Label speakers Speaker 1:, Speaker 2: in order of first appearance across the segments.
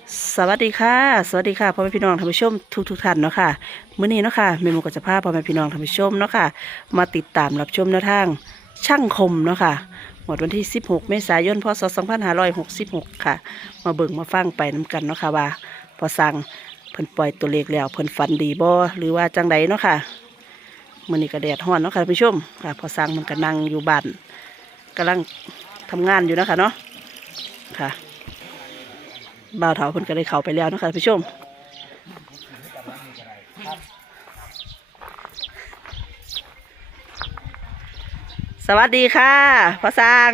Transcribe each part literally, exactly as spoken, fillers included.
Speaker 1: สวัสดีค่ะสวัสดีค่ะพ่อแม่พี่น้องท่านผู้ชมทุกทุกท่านเนาะค่ะมื้อนี้เนาะค่ะเมนูก็จะพาพ่อแม่พี่น้องท่านผู้ชมเนาะค่ะมาติดตามรับชมแนวทางช่างคมเนาะค่ะหมดวันที่สิบหกเมษายนพศสองพันห้าร้อยหกสิบหกค่ะมาเบิ่งมาฟังไปน้กันเนาะค่ะว่าพอสั่งเพิ่นปล่อยตัวเลขแล้วเพิ่นฝันดีบ่หรือว่าจังใดเนาะค่ะมื้อนี้ก็แดดร้อนเนาะค่ะท่านผู้ชมค่ะพอสั่งมันก็นั่งอยู่บ้านกำลังทำงานอยู่เนาะค่ะเนาะค่ะบ่าวเถาเพิ่นก็ได้เข้าไปแล้วนะคะท่านผู้ชมสวัสดีค่ะพ่อสร้าง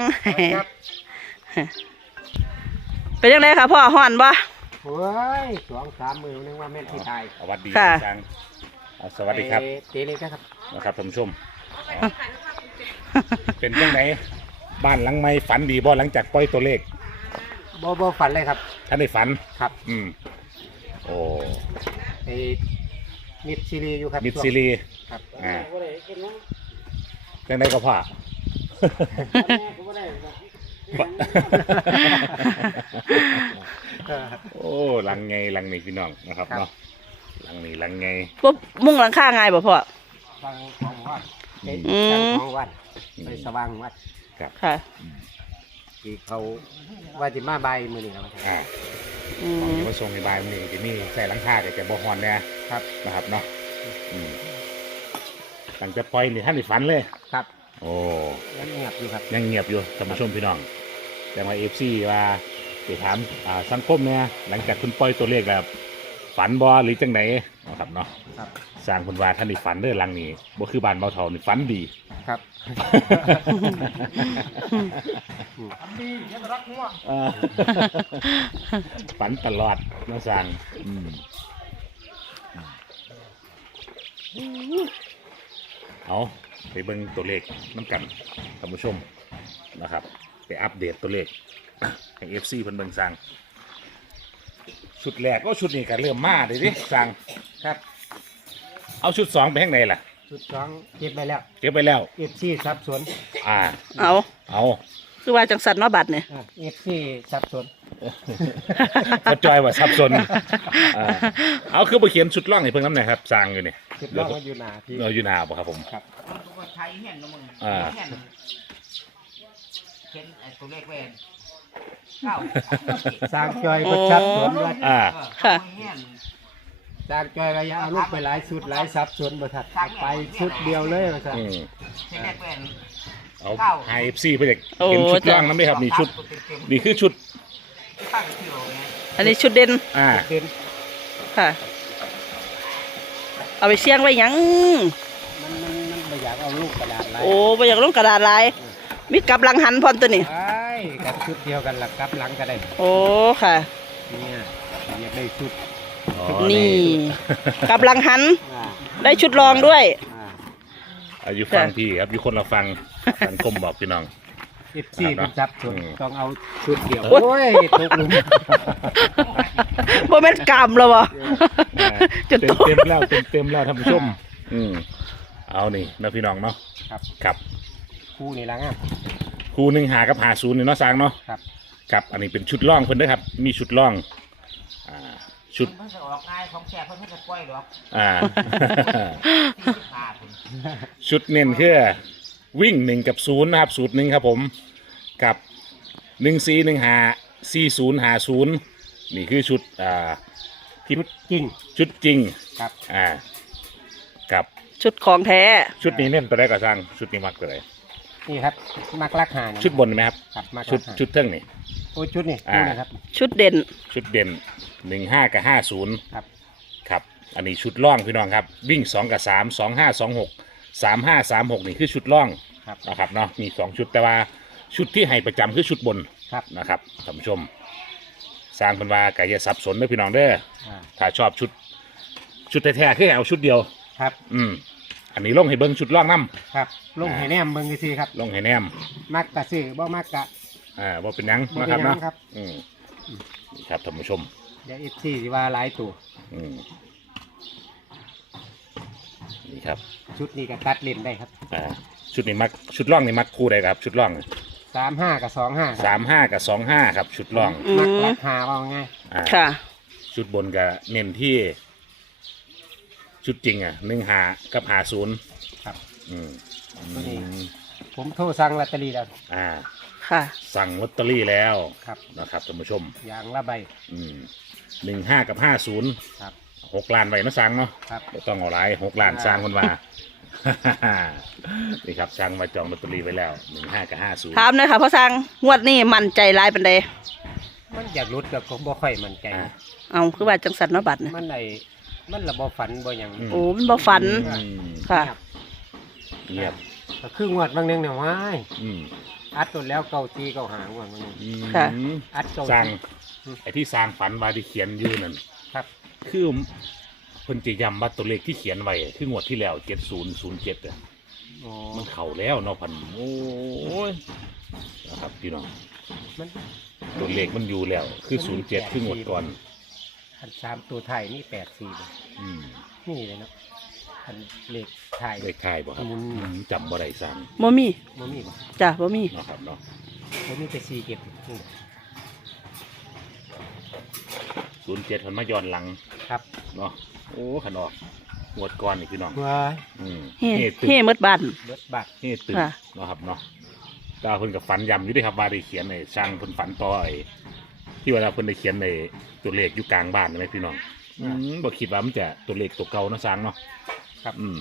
Speaker 1: เป็นยังไงคะพ่อห่อนบ่
Speaker 2: โอ้ยสองสามมือนึงว่าแม่นที่ตาย
Speaker 3: สวัสดี
Speaker 1: ค่ะ
Speaker 3: จังอ่าสวัสดีครับ
Speaker 2: เอ่อเตเล็กนะครับ
Speaker 3: นะครับท่านผู้ชมอ่าเป็นยังไงบ้านหลังไม่ฝันดีบ่หลังจากปล่อยตัวเลข
Speaker 2: โบโบฝันเลยครับ
Speaker 3: ท่านได้ฝัน
Speaker 2: ครับ
Speaker 3: อืมโอ้
Speaker 2: ไอ้มิดซีรีส์อยู่ครับ
Speaker 3: มิดซีรีส์
Speaker 2: ครับ
Speaker 3: อ่าจังไดก็พ่อ โอ้หลังไงหลังนี่พี่น้องนะครับเนาะหลังนี่หลังไง
Speaker 1: ปุ๊บมุ่งหลังคาไงบ่พ่อ
Speaker 2: ฟังของวัดไอ้
Speaker 1: อืม
Speaker 2: ฟังของวัดไปสว่างวัด
Speaker 3: ครับ
Speaker 1: ค่ะ
Speaker 2: ที่เขาว่าจะมาใบายมือนี่ครับ
Speaker 3: อ่า
Speaker 1: อื
Speaker 3: ของ
Speaker 1: ม
Speaker 3: ที่ว่าทรงในบายมันนี่จะมีใส่หลังคาแต่จะบ่ฮอนเนี่ย
Speaker 2: ครับ
Speaker 3: นะครับเนาะอืมหลังจากปล่อยนี่ท่านได้ฝันเลย
Speaker 2: ครับ
Speaker 3: โอ้
Speaker 2: ยังเงียบอยู่ครับ
Speaker 3: ยังเงียบอยู่ท่านผู้ชมพี่น้องแต่มาเอฟซีว่าไปถามอ่าสังคมเนี่ยหลังจากคุณปล่อยตัวเลขแล้วฝันบอหรือจังไหนนะครับเนาะ
Speaker 2: ครับ
Speaker 3: สร้างคนว่าท่านนี่ฝันเด้อหลังนี้บ่คือบ้านเบาเท่านี่ฝันดี
Speaker 2: ครับ
Speaker 3: เออฝันตลอดเนาะสร้างอืมเอาไปเบิ่งตัวเลขน้ำกันท่านผู้ชมนะครับไปอัปเดตตัวเลขให้เอฟซีเพิ่นเบิ่งสร้างชุดแรกก็ชุดนี้ก็เริ่มมาเลยดิสร้าง
Speaker 2: ครับ
Speaker 3: เอาชุดสองไปข้างในล่ะ
Speaker 2: จุดสองเก็บไปแล้ว
Speaker 3: เก็บไปแล้ว
Speaker 2: เอฟซีสับสน
Speaker 3: อ่า
Speaker 1: เอา
Speaker 3: เอา
Speaker 1: คือว่าจังสันเนาะบัดเนี่ย
Speaker 2: เอฟซีสับสน
Speaker 3: เขาจอยว่าสับสนอ่าเอาคือไปเขียนชุดล่องให้เพิ่งน้ำหน่อยครับสร้างอยู่นี่
Speaker 2: จุดน้องก็อยู่หนาที่
Speaker 3: เราอยู่นาบ่ครับผม
Speaker 2: ครับ
Speaker 4: ใช้เห็นนะมึง
Speaker 3: อ่า
Speaker 4: เห็นเห็นไอ้ตัวเลขเวนเก้า
Speaker 2: สร้างจอยก็ชับสวนว่า
Speaker 3: อ่า
Speaker 1: ค่ะ
Speaker 4: เห็น
Speaker 2: สร้างจอยก็อย่าเอาลูกไปหลายชุดหลายสับสวนบ่ทัดเอาไปชุดเดียวเลยว่าซั่น
Speaker 3: อืม
Speaker 4: เห็นเลขเวน
Speaker 3: เอาไฮเอฟซีเพื่อจะ
Speaker 1: โอ้
Speaker 3: เห็นชุดล่องนั้นไหมครับนี่ชุดนี่คือชุด
Speaker 4: ตั้งคิวไง
Speaker 1: อันนี้ชุดเด่น
Speaker 3: อ่า
Speaker 2: เป็น
Speaker 1: ค่ะ เอาไปเสี่ยงไว้หยัง
Speaker 2: มันมันมันบ่อยากเอาลูกกระดาษหลาย
Speaker 1: โอ้บ่อยากลงกระดาษลายมีกลับหลังหันพร้อมตัวนี้
Speaker 2: ไอ้กับชุดเดียวกันล่ะกลับหลังก็ได้
Speaker 1: โอ้ค่ะ
Speaker 2: เนี่ยอยากได้ชุด
Speaker 3: อ๋อ
Speaker 1: นี่กลับหลังหัน
Speaker 2: อ่า
Speaker 1: ได้ชุดรองด้วย
Speaker 2: อ่า
Speaker 3: อายุฟังพี่ครับอยู่คนละฟังสังคมบอกพี่น้อง
Speaker 2: เอฟซีเป็นจับสวน
Speaker 3: อืม
Speaker 2: ต้องเอาชุดเดียว
Speaker 1: โอ้
Speaker 2: โอ้
Speaker 1: ย
Speaker 2: ยตกหลุม
Speaker 1: บ่แม่นกำแล้วบ่
Speaker 3: อ่า
Speaker 1: จะ
Speaker 3: เต็ม
Speaker 1: ตก
Speaker 3: เต็มแล้วเต็มเต็มแล้วท่านผู้ชม อืมเอานี่นะพี่น้องเนาะ
Speaker 2: ครับ
Speaker 3: ครับ
Speaker 2: คู่นี่ละงาม
Speaker 3: คู่หนึ่งหากับหาศูนย์นี่เนาะสร้างเนาะ
Speaker 2: ครับ
Speaker 3: ครับอันนี้เป็นชุดล่องเพิ่นเด้อครับ มีชุดล่องอ่าชุด
Speaker 4: เพิ่งจะออกง่ายของแฉกเพิ่งจะปล่อยหรอก
Speaker 3: อ่า
Speaker 4: สี่สิบห้าคน
Speaker 3: ชุดเน้นคือวิ่งหนึ่งกับศูนย์นะครับสูตรหนึ่งครับผมกับหนึ่งสี่หนึ่งหาสี่ศูนย์หาศูนย์นี่คือชุดอ่าที่
Speaker 2: ชุดจริง
Speaker 3: ชุดจริง
Speaker 2: ครับ
Speaker 3: อ่ากับ
Speaker 1: ชุดของแท้
Speaker 3: ชุดนี้เน้นตัวใดก็สร้างชุดนี้มักตัวใด
Speaker 2: นี่ครับมักลักหานะ
Speaker 3: ชุดบนไหมครับ
Speaker 2: ครับมัก
Speaker 3: ชุ
Speaker 2: ลั
Speaker 3: ด
Speaker 2: กหา
Speaker 3: ชุดเท่งนี่
Speaker 2: โอ้ยชุดนี่
Speaker 3: อ่า
Speaker 2: คู่นะครับ
Speaker 1: ชุดเด่น
Speaker 3: ชุดเด่นหนึ่งห้ากับห้าศูนย์
Speaker 2: ครับ
Speaker 3: ครับอันนี้ชุดล่องพี่น้องครับ วิ่งสองกับสามสองห้าสองหกสามห้าสามหกนี่คือชุดล่อง
Speaker 2: ครับ
Speaker 3: นะครับเนาะมีสองชุดแต่ว่าชุดที่ให้ประจำคือชุดบน
Speaker 2: ครับ
Speaker 3: นะครับท่านผู้ชม สร้างเป็นว่าไก่จะสับสนเด้อพี่น้องเด้อ
Speaker 2: อ่า
Speaker 3: ถ้าชอบชุด ชุดแท้ๆคือให้เอาชุดเดียว
Speaker 2: ครับ
Speaker 3: อืมอันนี้ลงให้เบิ้งชุดล่องน้
Speaker 2: ครับลงให้แนมเบิ่งซื่อๆครับ
Speaker 3: ำลงให้แนม
Speaker 2: มักกะซื้อบ่มักกะ
Speaker 3: อ่าว่าเป็นหยัง
Speaker 2: บ่
Speaker 3: นะ
Speaker 2: เป็
Speaker 3: ครับ
Speaker 2: นหยั
Speaker 3: เนาะ
Speaker 2: งครับ
Speaker 3: อืมนี่ครับท่านผู้ชม
Speaker 2: เดี๋ยวเอฟซีสิว่าหลายตัว
Speaker 3: อืมนี่ครับ
Speaker 2: ชุดนี้ก็ตัดเล่นได้ครับ
Speaker 3: อ่าชุดนี้มักชุดล่องนี่มักคู่ใดครับ ชุดล่อง
Speaker 2: สามห้ากับสองห้า
Speaker 3: สามห้ากับสองห้าครับ ชุดล่อง
Speaker 1: อื
Speaker 2: มัก
Speaker 1: ม
Speaker 2: รักหาว่าไง
Speaker 3: อ่า
Speaker 1: ค่ะ
Speaker 3: ชุดบนก็เน้นที่ ชุดจริงอ่ะหนึ่งหากับหาศูนย์
Speaker 2: ครับ
Speaker 3: อืมอืม
Speaker 2: ผมโทรสั่งลอตเตอรี่แล้ว
Speaker 3: อ่า
Speaker 1: ค่ะ
Speaker 3: สั่งลอตเตอรี่แล้ว
Speaker 2: ครับ
Speaker 3: นะครับท่านผู้ชม
Speaker 2: อย่างละใบ
Speaker 3: อืมหนึ่งห้ากับห้าศูนย์
Speaker 2: ครับ
Speaker 3: หกล้านใบนะสั่งเนาะ
Speaker 2: ครับ
Speaker 3: บ่ต้องเอาหลายหกล้านสร้างคนมา นี่ครับสั่งมาจองลอตเตอรี่ไว้แล้วหนึ่งห้ากับห้าศูนย์
Speaker 1: ถามเลยค่ะพ่อสังงวดนี้มั่นใจหลายปันใด
Speaker 2: มันอยากรุดกับก็บ่ค่อยมั่นใจ
Speaker 1: เอาคือว่าจังสันเนาะบัดเนี่ย
Speaker 2: มันไอ้มันระบ่ฝันบ่หยัง
Speaker 1: โอ้มันบ่ฝัน
Speaker 3: อืม
Speaker 1: ค่ะ
Speaker 3: เงียบ
Speaker 2: ก็คืองวดบางนึงเนี่ยว้าย
Speaker 3: อืม
Speaker 2: อัดตัวแล้วเก้าจีเก้าหางวดบางนึง
Speaker 3: อืม
Speaker 1: ค่ะ
Speaker 2: อัดเก้า
Speaker 3: สร้าง
Speaker 2: จี
Speaker 3: ไอ้ที่สร้างฝันว่าที่เขียนอยืนนั่น
Speaker 2: ครับ
Speaker 3: คือเพิ่นจะย้ำว่าตัวเลขที่เขียนไว้คืองวดที่แล้วเจ็ดศูนย์ศูนย์เจ็ดอ่ะ
Speaker 2: โอ้
Speaker 3: มันเข้าแล้วเนาะพันโอ้ยนะครับพี่น้อง
Speaker 2: มัน
Speaker 3: ตัวเลขมันอยู่แล้ว คือศูนย์เจ็ดคืองวดก่อน
Speaker 2: อันสามตัวไทยนี่แปดสี่เลย
Speaker 3: อืม
Speaker 2: นี่เลยเนาะอันเลขไทย
Speaker 3: เลขท้ายบ่ครับ
Speaker 2: อืม
Speaker 3: อืมจำบ่ได้สั่ง
Speaker 1: บ่มี
Speaker 2: มันมีบ่
Speaker 1: จ้ะบ่มี
Speaker 3: เนาะครับเนาะ
Speaker 2: มันมีแต่สี่เก็บนี่
Speaker 3: ศูนย์เจ็ดมันมาย้อนหลัง
Speaker 2: ครับ
Speaker 3: เนาะโอ้ขนออกงวดก่อนนี่พี่น้อง
Speaker 2: ว้าย
Speaker 3: อืม
Speaker 1: เฮ้
Speaker 3: เฮ้ตึ
Speaker 1: เฮ้
Speaker 3: ง
Speaker 1: หมดบ้าน
Speaker 2: เบิดบัตร
Speaker 3: เฮ้ตึง
Speaker 1: ค่ะ
Speaker 3: เนาะครับเนาะดาวเพิ่นกับฝันย้ำอยู่เด้วยครับว่าได้เขียนในสร้างเพิ่นฝันต่อไอ้ที่เวลาเพิ่นได้เขียนในตัวเลขอยู่กลางบ้านใช่ไหมพี่น้องอืมบ่คิดว่ามันจะตัวเลขตัวเก่าเนาะสร้างเนาะ
Speaker 2: ครับ
Speaker 3: อืม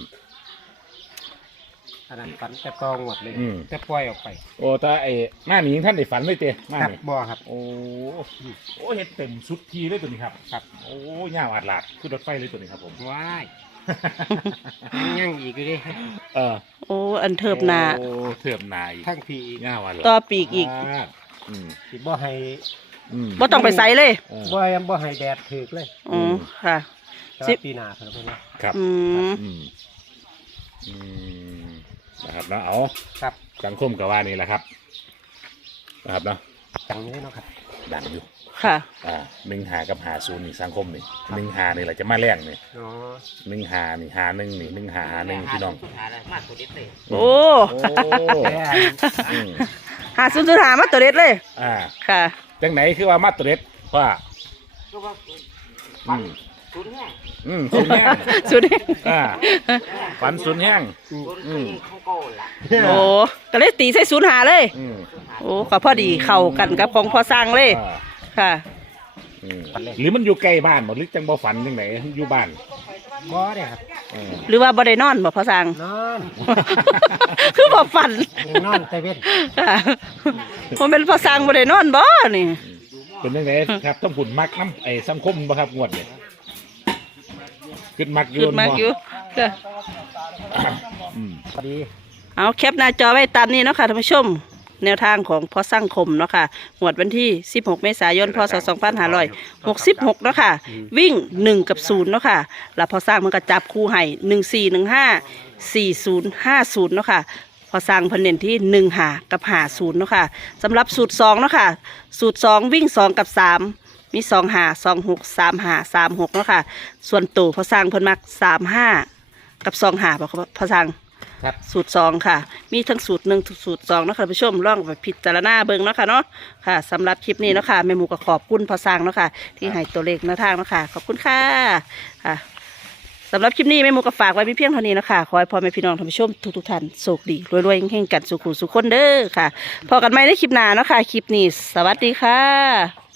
Speaker 2: อันนั้นฝันแต่ตองหมดเลย
Speaker 3: อืม
Speaker 2: แต่ปล่อยออกไป
Speaker 3: โอ้แต่ไอ้หน้านี้ท่านได้ฝันเลยเต้หน้า
Speaker 2: ครับ
Speaker 3: นี่
Speaker 2: บ่ครับ
Speaker 3: โอ้โอ้เฮ็ดเต็มสุดทีเลยตัวนี้ครับครับโอ้ยาวอาดลาดขึ้นรถไฟเลยตัวนี้ครับผม
Speaker 2: ว้ายยังอีกอยู่ดิ
Speaker 3: เออ
Speaker 1: โอ้อันเทิบหนา
Speaker 3: โอ้เทิบหนาอีก
Speaker 2: ทั้งพี่อีก
Speaker 3: ยาวอาดลาด
Speaker 1: ต่อปีกอีก
Speaker 3: อ่าอืม
Speaker 2: สิบ่ให้
Speaker 3: อืม
Speaker 1: บ่ต้องไปใส่เลย
Speaker 3: เออ
Speaker 2: บ่ยังบ่ให้แดดถึกเลย
Speaker 1: อ๋อค่ะ
Speaker 2: แต่
Speaker 1: สิ
Speaker 2: ว่าปีหน้าเพิ่นเพิ่นว่า
Speaker 3: ครับ
Speaker 1: อืม
Speaker 3: อืมอืมนะครับเนาะเอา
Speaker 2: ครับ
Speaker 3: สังคมกับว่านี่แหละครับนะครับเนาะ
Speaker 2: จังนี้เนาะครับ
Speaker 3: ดังอยู่
Speaker 1: ค่ะ
Speaker 3: อ่าหนึ่งหากับหาศูนย์นี่สังคมนี่หนึ่งหานี่แหละจะมาแรงนี่
Speaker 2: อ๋อ
Speaker 3: หนึ่งหานี่หาหนึ่งนี่หนึ่งหาหาหนึ่งพี่น้อง
Speaker 4: หาอะไรมากตัวเด็ดเลย
Speaker 1: โอ้
Speaker 3: โอ้
Speaker 2: แต่อัน
Speaker 3: อืม
Speaker 1: หาศูนย์ศูนย์หามาตัวเด็ดเลย
Speaker 3: อ่า
Speaker 1: ค่ะ
Speaker 3: จังไหนคือว่ามาตรเด็ดว่า
Speaker 4: ก็ว่า
Speaker 3: อื
Speaker 4: ฟัน
Speaker 3: ม
Speaker 4: ศูนย์แห้ง
Speaker 3: อืมศูนย์แห้ง
Speaker 1: ศูนย์
Speaker 3: อ่าฝันศูนย์แห้ง
Speaker 4: ศูนย์
Speaker 3: อืม
Speaker 4: ข้างโก้ล่ะ
Speaker 1: โอ้ก็เลยตีใส่ศูนย์หาเลย
Speaker 3: อืม
Speaker 1: โอ้ก็พอดีเข้ากันกับของพ่อสร้างเลย
Speaker 3: อ่า
Speaker 1: ค่ะ
Speaker 3: อืมหรือมันอยู่ใกล้บ้านบ่หรือจังบ่ฝันจังไหนอยู่บ้าน
Speaker 2: บ่เนี่ยครับ
Speaker 3: เออ
Speaker 1: หรือว่าบ่ได้นอนบ่พ่อสร้าง
Speaker 2: นอน
Speaker 1: คือบ่ฝัน
Speaker 2: ยังนอนแต่เว้น
Speaker 1: ค่ะผมเป็นพ่อสร้างบ่ได้นอนบ่นี่
Speaker 3: เป็นจังไหนครับต้องผุนมักน้ำไอ้สังคมบ่ครับงวดเนี่ยขึ้นมักอ
Speaker 1: ขึ้นมา
Speaker 3: บ่
Speaker 1: อยู่ค่ะ
Speaker 3: อืม
Speaker 2: พอดี
Speaker 1: เอาแคปหน้าจอไว้ตามนี้เนาะค่ะท่านผู้ชม แนวทางของพ่อสร้างคมเนาะค่ะงวดวันที่สิบหกเมษายนพศสองพันห้าร้อยหกสิบหกเนาะค่ะ วิ่งหนึ่งกับศูนย์เนาะค่ะแล้วพอสร้างมันก็จับคู่ให้หนึ่งสี่หนึ่งห้าสี่ศูนย์ห้าศูนย์เนาะค่ะพอสร้างเพิ่นเน้นที่หนึ่งหากับหาศูนย์เนาะค่ะสำหรับสูตรสองเนาะค่ะสูตรสองวิ่งสองกับสามมีสองหาสองหกสามหาสามหกเนาะค่ะส่วนตู่พอสร้างเพิ่นมักสามห้ากับสองหาบอกพอสร้าง
Speaker 2: ครับ
Speaker 1: สูตรสองค่ะ มีทั้งสูตรหนึ่งสูตรสองเนาะคะท่านผู้ชมลองไปพิจารณาเบิ่งเนาะค่ะเนาะค่ะสำหรับคลิปนี้เนาะค่ะแม่หมูก็ขอบคุณพอสร้างเนาะค่ะที่ให้ตัวเลขแนวทางเนาะค่ะขอบคุณค่ะค่ะสำหรับคลิปนี้แม่หมูก็ฝากไว้มีเพียงเท่านี้เนาะค่ะขอให้พ่อแม่พี่น้องท่านผู้ชมทุกๆท่านโชคดีรวยๆเฮงๆกันสุขุสุขคนเด้อค่ะพอกันใหม่ในคลิปหน้าเนาะค่ะคลิปนี้สวัสดีค่ะ